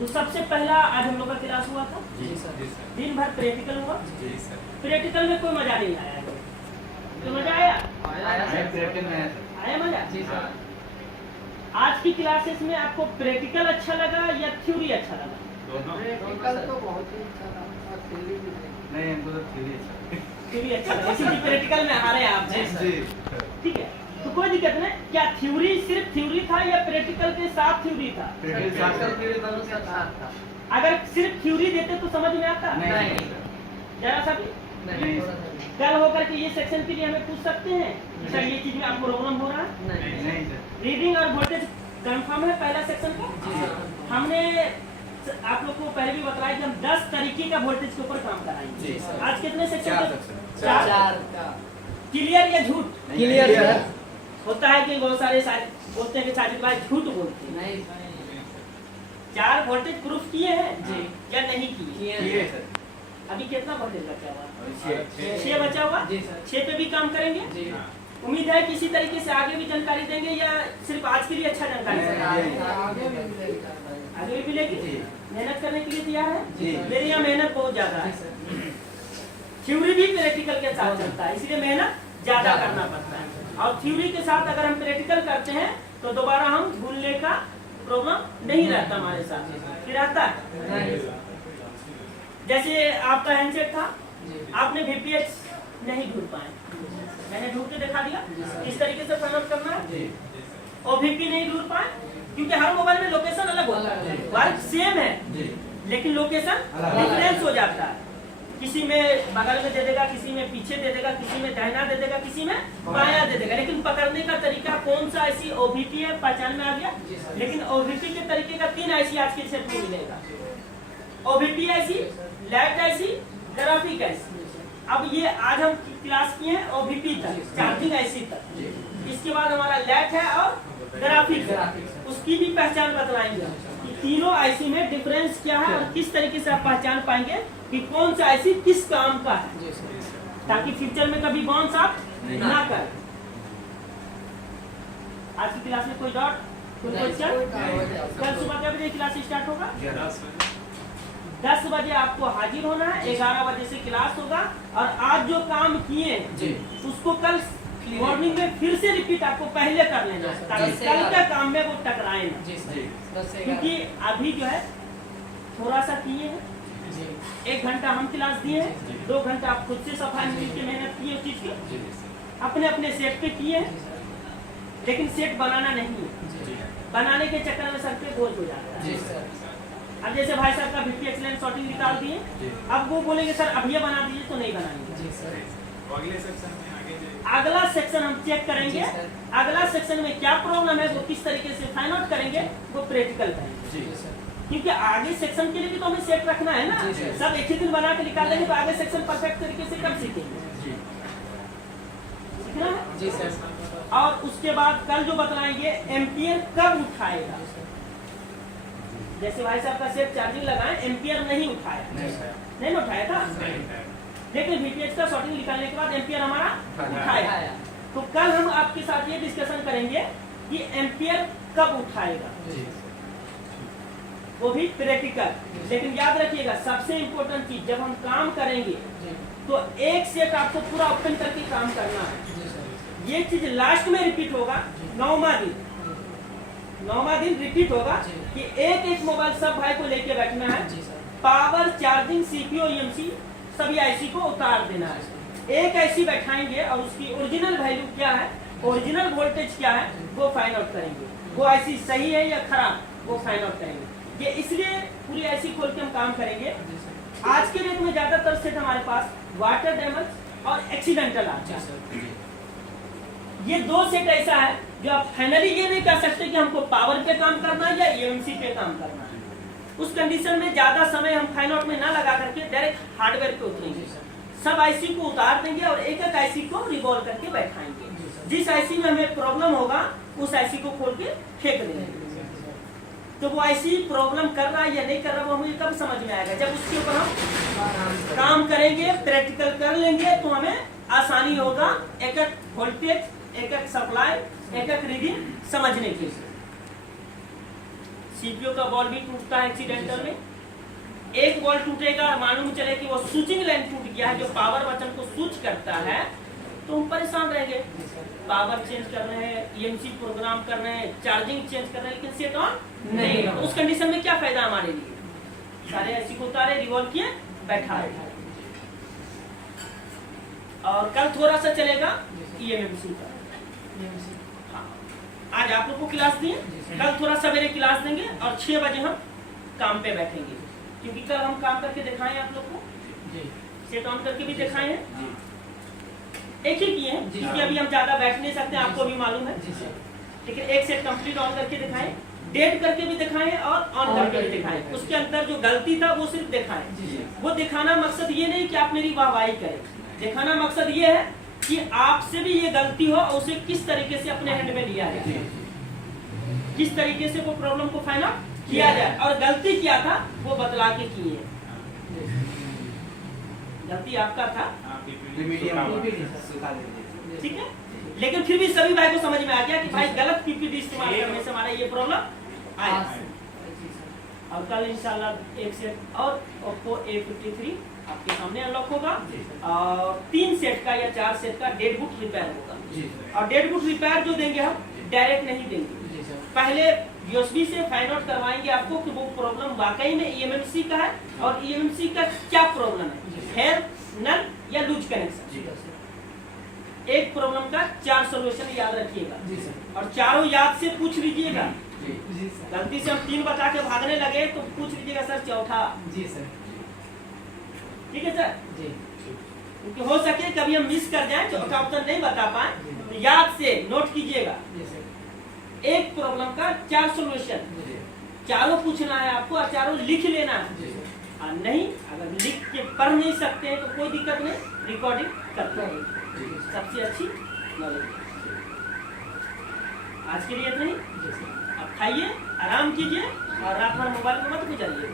तो सबसे पहला आज हम लोग का क्लास हुआ था जी सर। दिन भर प्रैक्टिकल हुआ। जी सर। प्रैक्टिकल में कोई मजा नहीं आया, तो मजा आया आया मजा। जी सर। आज की क्लासेस में आपको प्रैक्टिकल अच्छा लगा या थ्योरी अच्छा लगा? प्रैक्टिकल तो बहुत ही अच्छा था और थ्योरी भी नहीं, हमको तो थ्योरी अच्छा थ्योरी अच्छा लगा, इसीलिए प्रैक्टिकल में आ रहे हैं आप। जी। ठीक है, तो कोई दिक्कत नहीं। क्या थ्योरी सिर्फ थ्योरी था या प्रैक्टिकल के साथ थ्योरी था? प्रैक्टिकल थ्योरी दोनों के साथ था। अगर सिर्फ थ्योरी देते तो समझ में आता? नहीं। जरा सा भी नहीं कल होकर के ये सेक्शन के लिए हमें पूछ सकते हैं कि सर ये चीज में आपको प्रॉब्लम हो रहा है? नहीं सर। रीडिंग और वोल्टेज कंफर्म है पहला सेक्शन जी का? सर। हमने आप लोग को पहले भी बताया कि हम 10 तरीके का वोल्टेज के ऊपर काम कराएंगे। जी सर। आज कितने सेक्शन? 4 सेक्शन। चार। क्लियर या झूठ? Clear sir. होता है कि बहुत सारे बोलते हैं कि साजिद भाई झूठ बोलते हैं। नहीं 4 वोल्टेज प्रूफ किए हैं जी। या नहीं किए? ये सर। अभी कितना वोल्टेज बचा हुआ? छः। 6 बचा हुआ। जी सर। 6 पे भी काम करेंगे। जी उम्मीद है किसी तरीके से आगे भी जानकारी देंगे या सिर्फ आज के लिए अच्छा जानकारी देंगे? आगे भी मिलेगा। आगे भी मिलेगी। जी। मेहनत करने के लिए तैयार है? जी। मेरी यहाँ मेहनत बहुत ज्यादा है। थ्योरी भी प्रैक्टिकल के साथ चलता है, इसलिए मेहनत ज्यादा करना पड़ता है। और थ्योरी के साथ अगर हम प्रैक्टिकल करते हैं तो दोबारा हम भूलने का प्रॉब्लम नहीं रहता हमारे साथ। फिर आता है जैसे आपका हैंडसेट था, आपने VPH नहीं ढूंढ पाए, मैंने ढूंढ के दिखा दिया। इस तरीके से फाइंड आउट करना है। OVP नहीं ढूंढ पाए क्योंकि हर मोबाइल में लोकेशन अलग होता है। वर्क सेम है लेकिन लोकेशन डिफरेंस हो जाता है। किसी में बगल में दे देगा, किसी में पीछे दे देगा, किसी में दाहिना दे देगा, किसी में बायां दे देगा। लेकिन पकड़ने का तरीका कौन सा ऐसी OVP है, पहचान में आ गया। लेकिन OVP के तरीके का 3 IC आज के सेट में मिलेगा। OVP IC, लैट IC, ग्राफिक IC। अब ये आज हम क्लास किए हैं OVP तक, चार्जिंग IC तक। इसके बाद हमारा लैट है और ग्राफिक है, उसकी भी पहचान बतलाएंगे कि तीनों IC में डिफरेंस क्या है और किस तरीके से आप पहचान पाएंगे कि कौन सा IC किस काम का है, ताकि फ्यूचर में कभी बाउंस आप ना कर। आज की क्लास में कोई डाउट, कोई क्वेश्चन? कल सुबह क्या बजे क्लास स्टार्ट होगा? 10 बजे आपको हाजिर होना है। 11 बजे से क्लास होगा। और आज जो काम किए उसको कल मॉर्निंग में फिर से रिपीट आपको पहले कर लेना है, ताकि कल के काम में वो टकराए ना। क्योंकि अभी जो है थोड़ा सा किए हैं, 1 घंटा हम क्लास दिए हैं, 2 घंटा आप खुद से सफाई मिल के मेहनत किए उस चीज की, अपने अपने सेट पे किए हैं। लेकिन सेट बनाना नहीं है, बनाने के चक्कर में सर पे बोझ हो जाता है। अब जैसे भाई साहब का VPH लाइन शॉर्टिंग निकाल दिए, अब वो बोलेंगे सर अब ये बना दीजिए, तो नहीं बनाएंगे। अगला सेक्शन हम चेक करेंगे, अगला सेक्शन में क्या प्रॉब्लम है वो किस तरीके से फाइंड आउट करेंगे, वो प्रैक्टिकल करेंगे। क्योंकि आगे सेक्शन के लिए भी तो हमें सेट रखना है ना। सब एक ही दिन बना के निकाल देंगे तो आगे सेक्शन परफेक्ट तरीके से कब सीखेंगे? सीखना है जी सर। और उसके बाद कल जो बतलाएंगे एम्पियर कब उठाएगा। जैसे भाई साहब का सेट चार्जिंग लगाए, एम्पियर नहीं उठाया, नहीं उठाया था, लेकिन VPH का शॉर्टिंग निकालने के बाद एम्पियर हमारा उठाया। तो कल हम आपके साथ ये डिस्कशन करेंगे कि एम्पियर कब उठाएगा, वो भी प्रैक्टिकल। लेकिन याद रखिएगा सबसे इम्पोर्टेंट चीज, जब हम काम करेंगे तो एक सेट आपको पूरा ओपन करके काम करना है। ये चीज लास्ट में रिपीट होगा, 9वां दिन रिपीट होगा कि एक मोबाइल सब भाई को लेके बैठना है, पावर, चार्जिंग, CPU, EMC सभी IC को उतार देना है। एक IC बैठाएंगे और उसकी ओरिजिनल वैल्यू क्या है, ओरिजिनल वोल्टेज क्या है, वो फाइंड आउट करेंगे। वो IC सही है या खराब, वो फाइंड आउट करेंगे। ये इसलिए पूरी IC खोल के हम काम करेंगे। आज के डेट में ज्यादातर सेट हमारे पास वाटर डैमेज और एक्सीडेंटल आता है। ये 2 सेट ऐसा है जो आप फाइनली ये नहीं कह सकते कि हमको पावर पे काम करना है या EMC पे काम करना है। उस कंडीशन में ज्यादा समय हम फाइंड आउट में ना लगा करके डायरेक्ट हार्डवेयर पे उतरेंगे। सब IC को उतार देंगे और एक IC को रिवॉल्व करके बैठाएंगे। जिस IC में हमें प्रॉब्लम होगा उस IC को खोल के फेंक देंगे। तो वो IC प्रॉब्लम कर रहा है या नहीं कर रहा वो हमें कब समझ में आएगा, जब उसके ऊपर हम काम करेंगे, प्रैक्टिकल कर लेंगे, तो हमें आसानी होगा एक एक वोल्टेज, एक एक सप्लाई, एक एक रीडिंग समझने के लिए। सीपीयू का बॉल भी टूटता है एक्सीडेंटल में। एक बॉल टूटेगा, मालूम चले कि वो स्विचिंग लाइन टूट गया है जो पावर बटन को स्विच करता है, तो हम परेशान रहेंगे। पावर चेंज कर रहे हैं, ईएमसी प्रोग्राम कर रहे हैं, चार्जिंग चेंज कर रहे हैं, लेकिन सेट ऑन नहीं। तो उस कंडीशन में क्या फायदा हमारे लिए? सारे ऐसी को उतारे, रिवॉल्व किए, बैठाए। और कल थोड़ा सा चलेगा ईएमसी का। हाँ, आज आप लोग को क्लास दिए, कल थोड़ा सवेरे क्लास देंगे और 6 बजे हम काम पे बैठेंगे, क्योंकि कल हम काम करके दिखाएं आप लोग को, सेट ऑन करके भी दिखाए हैं। एक ही किए हैं क्योंकि अभी हम ज्यादा बैठ नहीं सकते, आपको भी मालूम है। लेकिन एक सेट कंप्लीट ऑन करके दिखाएं, डेड करके भी दिखाएं और ऑन करके भी दिखाएं। उसके अंदर जो गलती था वो सिर्फ दिखाएं। वो दिखाना मकसद ये नहीं कि आप मेरी वाहवाही करें, दिखाना मकसद ये है कि आपसे भी ये गलती हो और उसे किस तरीके से अपने हैंड में लिया जाए, किस तरीके से वो प्रॉब्लम को फाइंड आउट किया जाए। और गलती क्या था वो बतला के किए। गलती आपका था, ठीक है, लेकिन फिर भी सभी भाई को समझ में आ गया कि भाई गलत पीपीटी इस्तेमाल करने से हमारा ये प्रॉब्लम आया। और कल इंशाल्लाह एक सेट और ओप्पो A53 आपके सामने अनलॉक होगा और 3 सेट का या 4 सेट का डेड बुट रिपेयर होगा। और डेड बुट रिपेयर जो देंगे हम डायरेक्ट नहीं देंगे, पहले यूएसबी से फाइंड आउट करवाएंगे आपको कि वो प्रॉब्लम वाकई में ईएमएमसी का है और ईएमएमसी का क्या प्रॉब्लम है, फेयर, नल या लूज कनेक्शन। एक प्रॉब्लम का 4 सॉल्यूशन याद रखिएगा और चारों याद से पूछ लीजिएगा। गलती से हम 3 बता के भागने लगे तो पूछ लीजिएगा सर चौथा। जी सर, ठीक है सर जी, क्योंकि हो सके कभी हम मिस कर जाए, चौथा ऑप्शन नहीं बता पाए, तो याद से नोट कीजिएगा। एक प्रॉब्लम का 4 सॉल्यूशन, चारों पूछना है आपको और चारों लिख लेना है। और नहीं, अगर लिख के पढ़ नहीं सकते हैं तो कोई दिक्कत नहीं, रिकॉर्डिंग करते हैं, सबसे अच्छी नॉलेज। आज के लिए इतना ही। आप खाइए, आराम कीजिए और रात भर मोबाइल में मत गुजारिए।